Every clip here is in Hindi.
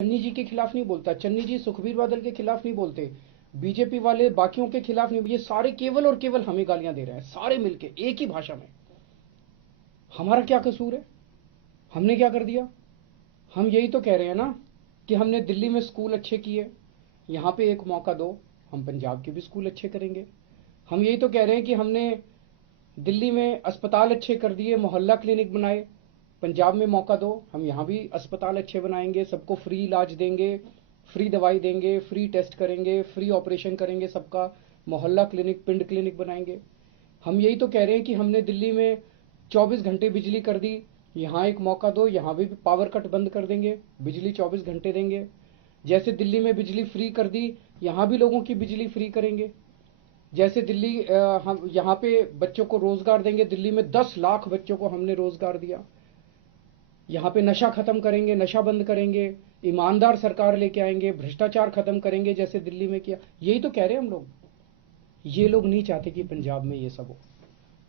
चन्नी जी के खिलाफ नहीं बोलता, चन्नी जी सुखबीर बादल के खिलाफ नहीं बोलते, बीजेपी वाले बाकियों के खिलाफ नहीं, ये सारे केवल और केवल हमें गालियां दे रहे हैं, सारे मिलके एक ही भाषा में। हमारा क्या कसूर है? हमने क्या कर दिया? हम यही तो कह रहे हैं ना कि हमने दिल्ली में स्कूल अच्छे किए, यहाँ पे एक मौका दो, हम पंजाब के भी स्कूल अच्छे करेंगे। हम यही तो कह रहे हैं कि हमने दिल्ली में अस्पताल अच्छे कर दिए, मोहल्ला क्लिनिक बनाए, पंजाब में मौका दो, हम यहाँ भी अस्पताल अच्छे बनाएंगे, सबको फ्री इलाज देंगे, फ्री दवाई देंगे, फ्री टेस्ट करेंगे, फ्री ऑपरेशन करेंगे सबका, मोहल्ला क्लिनिक पिंड क्लिनिक बनाएंगे। हम यही तो कह रहे हैं कि हमने दिल्ली में 24 घंटे बिजली कर दी, यहाँ एक मौका दो, यहाँ भी पावर कट बंद कर देंगे, बिजली 24 घंटे देंगे। जैसे दिल्ली में बिजली फ्री कर दी, यहाँ भी लोगों की बिजली फ्री करेंगे। जैसे दिल्ली हम यहाँ पे बच्चों को रोजगार देंगे, दिल्ली में 10 लाख बच्चों को हमने रोजगार दिया। यहाँ पे नशा खत्म करेंगे, नशा बंद करेंगे, ईमानदार सरकार लेके आएंगे, भ्रष्टाचार खत्म करेंगे जैसे दिल्ली में किया। यही तो कह रहे हैं हम लोग। ये लोग नहीं चाहते कि पंजाब में ये सब हो।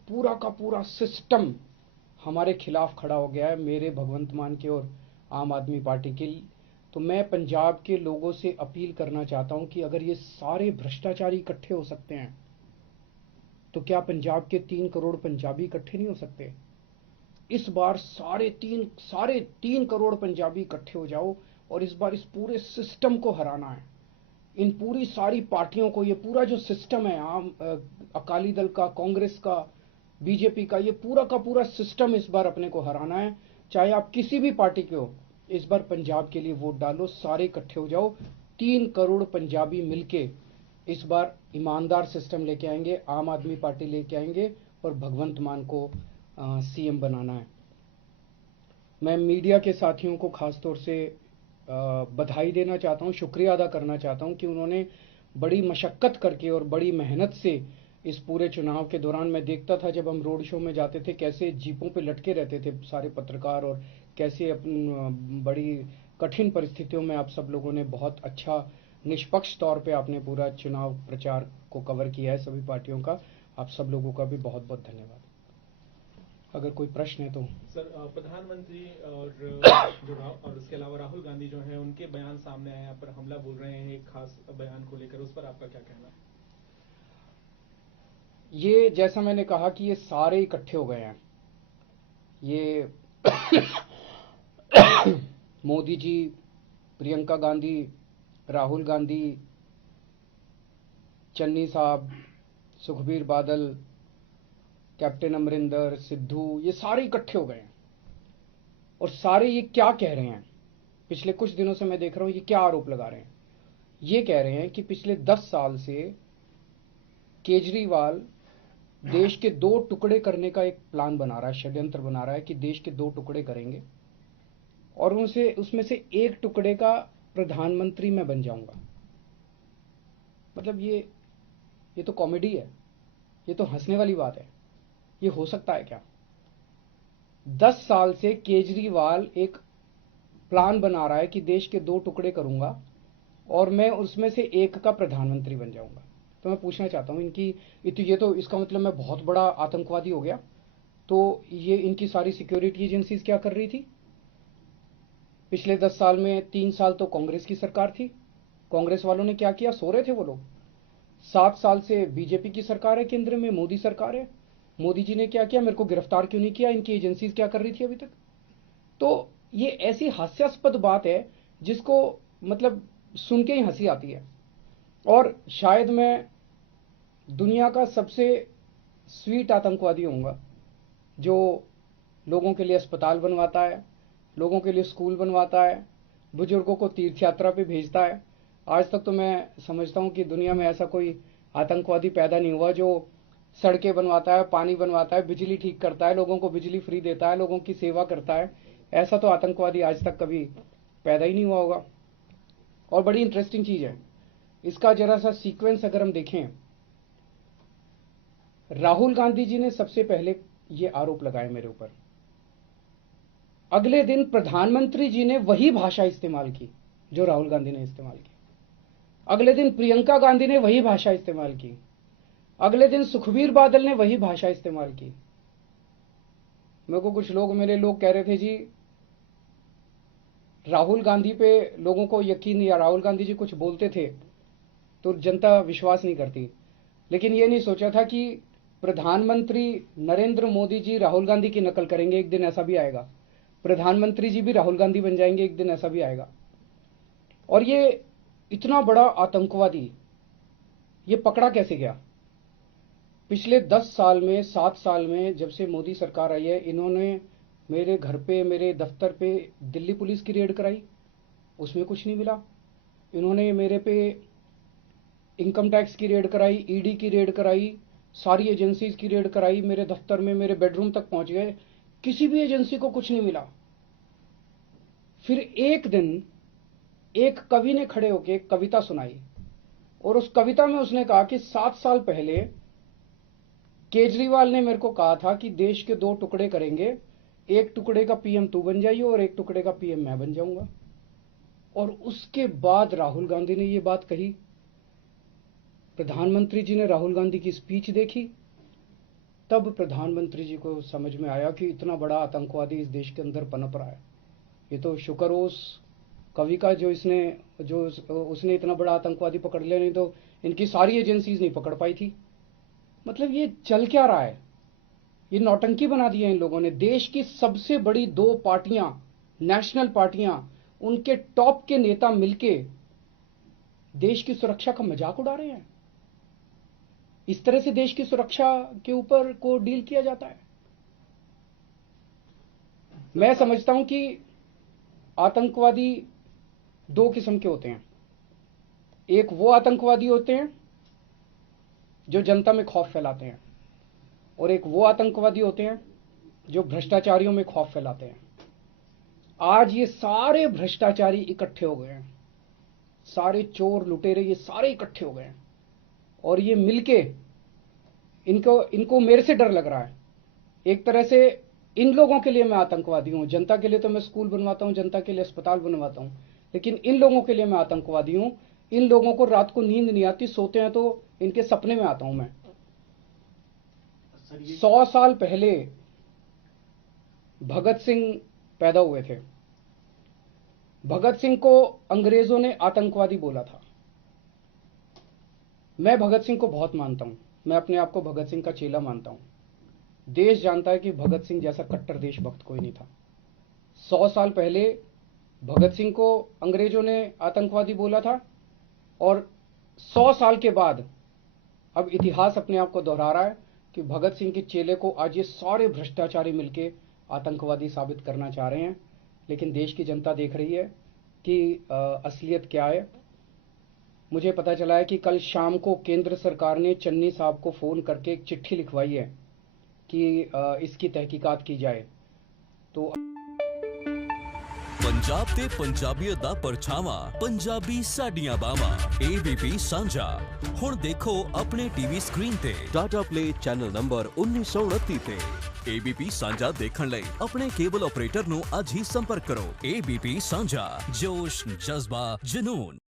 पूरा का पूरा सिस्टम हमारे खिलाफ खड़ा हो गया है, मेरे भगवंत मान के और आम आदमी पार्टी के। तो मैं पंजाब के लोगों से अपील करना चाहता हूं कि अगर ये सारे भ्रष्टाचारी इकट्ठे हो सकते हैं तो क्या पंजाब के 3 करोड़ पंजाबी इकट्ठे नहीं हो सकते? इस बार साढ़े तीन करोड़ पंजाबी इकट्ठे हो जाओ और इस बार इस पूरे सिस्टम को हराना है। इन पूरी सारी पार्टियों को, ये पूरा जो सिस्टम है, आम अकाली दल का, कांग्रेस का, बीजेपी का, ये पूरा का पूरा सिस्टम इस बार अपने को हराना है। चाहे आप किसी भी पार्टी के हो, इस बार पंजाब के लिए वोट डालो, सारे इकट्ठे हो जाओ। 3 करोड़ पंजाबी मिलके इस बार ईमानदार सिस्टम लेके आएंगे, आम आदमी पार्टी लेके आएंगे और भगवंत मान को सीएम बनाना है। मैं मीडिया के साथियों को खास तौर से बधाई देना चाहता हूँ, शुक्रिया अदा करना चाहता हूँ कि उन्होंने बड़ी मशक्क़त करके और बड़ी मेहनत से इस पूरे चुनाव के दौरान, मैं देखता था जब हम रोड शो में जाते थे कैसे जीपों पे लटके रहते थे सारे पत्रकार, और कैसे बड़ी कठिन परिस्थितियों में आप सब लोगों ने बहुत अच्छा निष्पक्ष तौर पे आपने पूरा चुनाव प्रचार को कवर किया है सभी पार्टियों का। आप सब लोगों का भी बहुत बहुत धन्यवाद। अगर कोई प्रश्न है तो। सर, प्रधानमंत्री और और उसके अलावा राहुल गांधी जो हैं उनके बयान सामने आए, यहाँ पर हमला बोल रहे हैं एक खास बयान को लेकर, उस पर आपका क्या कहना है? ये जैसा मैंने कहा कि ये सारे इकट्ठे हो गए हैं। ये मोदी जी, प्रियंका गांधी, राहुल गांधी, चन्नी साहब, सुखबीर बादल, कैप्टन अमरिंदर, सिद्धू, ये सारे इकट्ठे हो गए हैं। और सारे ये क्या कह रहे हैं, पिछले कुछ दिनों से मैं देख रहा हूं ये क्या आरोप लगा रहे हैं। ये कह रहे हैं कि पिछले 10 साल से केजरीवाल देश के 2 टुकड़े करने का एक प्लान बना रहा है, षड्यंत्र बना रहा है कि देश के 2 टुकड़े करेंगे और उनसे उसमें से एक टुकड़े का प्रधानमंत्री मैं बन जाऊंगा। मतलब ये तो कॉमेडी है, ये तो हंसने वाली बात है। ये हो सकता है क्या? 10 साल से केजरीवाल एक प्लान बना रहा है कि देश के 2 टुकड़े करूंगा और मैं उसमें से एक का प्रधानमंत्री बन जाऊंगा। तो मैं पूछना चाहता हूं इनकी, ये तो इसका मतलब मैं बहुत बड़ा आतंकवादी हो गया। तो ये इनकी सारी सिक्योरिटी एजेंसीज क्या कर रही थी? पिछले 10 साल में 3 साल तो कांग्रेस की सरकार थी, कांग्रेस वालों ने क्या किया? सो रहे थे वो लोग। 7 साल से बीजेपी की सरकार है, केंद्र में मोदी सरकार है, मोदी जी ने क्या किया? मेरे को गिरफ्तार क्यों नहीं किया? इनकी एजेंसीज क्या कर रही थी अभी तक? तो ये ऐसी हास्यास्पद बात है जिसको मतलब सुन के ही हंसी आती है। और शायद मैं दुनिया का सबसे स्वीट आतंकवादी होऊंगा जो लोगों के लिए अस्पताल बनवाता है, लोगों के लिए स्कूल बनवाता है, बुजुर्गों को तीर्थ यात्रा पे भेजता है। आज तक तो मैं समझता हूँ कि दुनिया में ऐसा कोई आतंकवादी पैदा नहीं हुआ जो सड़कें बनवाता है, पानी बनवाता है, बिजली ठीक करता है, लोगों को बिजली फ्री देता है, लोगों की सेवा करता है। ऐसा तो आतंकवादी आज तक कभी पैदा ही नहीं हुआ होगा। और बड़ी इंटरेस्टिंग चीज़ है, इसका जरा सा सीक्वेंस अगर हम देखें, राहुल गांधी जी ने सबसे पहले ये आरोप लगाए मेरे ऊपर, अगले दिन प्रधानमंत्री जी ने वही भाषा इस्तेमाल की जो राहुल गांधी ने इस्तेमाल की, अगले दिन प्रियंका गांधी ने वही भाषा इस्तेमाल की, अगले दिन सुखबीर बादल ने वही भाषा इस्तेमाल की। मेरे को कुछ लोग, मेरे लोग कह रहे थे जी राहुल गांधी पे लोगों को यकीन, या राहुल गांधी जी कुछ बोलते थे तो जनता विश्वास नहीं करती, लेकिन ये नहीं सोचा था कि प्रधानमंत्री नरेंद्र मोदी जी राहुल गांधी की नकल करेंगे, एक दिन ऐसा भी आएगा। प्रधानमंत्री जी भी राहुल गांधी बन जाएंगे, एक दिन ऐसा भी आएगा। और ये इतना बड़ा आतंकवादी ये पकड़ा कैसे गया? पिछले 10 साल में, 7 साल में, जब से मोदी सरकार आई है, इन्होंने मेरे घर पे, मेरे दफ्तर पे दिल्ली पुलिस की रेड कराई, उसमें कुछ नहीं मिला। इन्होंने मेरे पे इनकम टैक्स की रेड कराई, ईडी की रेड कराई, सारी एजेंसीज की रेड कराई, मेरे दफ्तर में, मेरे बेडरूम तक पहुंच गए, किसी भी एजेंसी को कुछ नहीं मिला। फिर एक दिन एक कवि ने खड़े होकर एक कविता सुनाई, और उस कविता में उसने कहा कि 7 साल पहले केजरीवाल ने मेरे को कहा था कि देश के 2 टुकड़े करेंगे, एक टुकड़े का पीएम तू बन जाइए और एक टुकड़े का पीएम मैं बन जाऊंगा। और उसके बाद राहुल गांधी ने ये बात कही, प्रधानमंत्री जी ने राहुल गांधी की स्पीच देखी, तब प्रधानमंत्री जी को समझ में आया कि इतना बड़ा आतंकवादी इस देश के अंदर पनप रहा है। ये तो शुक्र हो उस कवि का जो उसने इतना बड़ा आतंकवादी पकड़ लिया, नहीं तो इनकी सारी एजेंसीज नहीं पकड़ पाई थी। मतलब ये चल क्या रहा है? ये नौटंकी बना दी है इन लोगों ने। देश की सबसे बड़ी 2 पार्टियां, नेशनल पार्टियां, उनके टॉप के नेता मिलके देश की सुरक्षा का मजाक उड़ा रहे हैं। इस तरह से देश की सुरक्षा के ऊपर को डील किया जाता है। मैं समझता हूं कि आतंकवादी 2 किस्म के होते हैं। एक वो आतंकवादी होते हैं जो जनता में खौफ फैलाते हैं, और एक वो आतंकवादी होते हैं जो भ्रष्टाचारियों में खौफ फैलाते हैं। आज ये सारे भ्रष्टाचारी इकट्ठे हो गए हैं, सारे चोर लुटेरे ये सारे इकट्ठे हो गए हैं, और ये मिलके इनको मेरे से डर लग रहा है। एक तरह से इन लोगों के लिए मैं आतंकवादी हूं। जनता के लिए तो मैं स्कूल बनवाता हूं, जनता के लिए अस्पताल बनवाता हूं, लेकिन इन लोगों के लिए मैं आतंकवादी हूं। इन लोगों को रात को नींद नहीं आती, सोते हैं तो इनके सपने में आता हूं मैं। 100 साल पहले भगत सिंह पैदा हुए थे। भगत सिंह को अंग्रेजों ने आतंकवादी बोला था। मैं भगत सिंह को बहुत मानता हूं, मैं अपने आप को भगत सिंह का चेला मानता हूं। देश जानता है कि भगत सिंह जैसा कट्टर देशभक्त कोई नहीं था। 100 साल पहले भगत सिंह को अंग्रेजों ने आतंकवादी बोला था, और 100 साल के बाद अब इतिहास अपने आप को दोहरा रहा है कि भगत सिंह के चेले को आज ये सारे भ्रष्टाचारी मिलके आतंकवादी साबित करना चाह रहे हैं। लेकिन देश की जनता देख रही है कि असलियत क्या है। मुझे पता चला है कि कल शाम को केंद्र सरकार ने चन्नी साहब को फ़ोन करके एक चिट्ठी लिखवाई है कि इसकी तहकीकात की जाए। तो पंजाब ते पंजाबीयत दा परछावा, पंजाबी साडियां बावां, ABP सांझा। हुण देखो अपने टीवी स्क्रीन ते टाटा प्ले चैनल नंबर 1929 ते। ABP सांझा देखण लई अपने केबल ऑपरेटर नूं अज ही संपर्क करो। ABP सांझा, जोश, जज्बा, जुनून।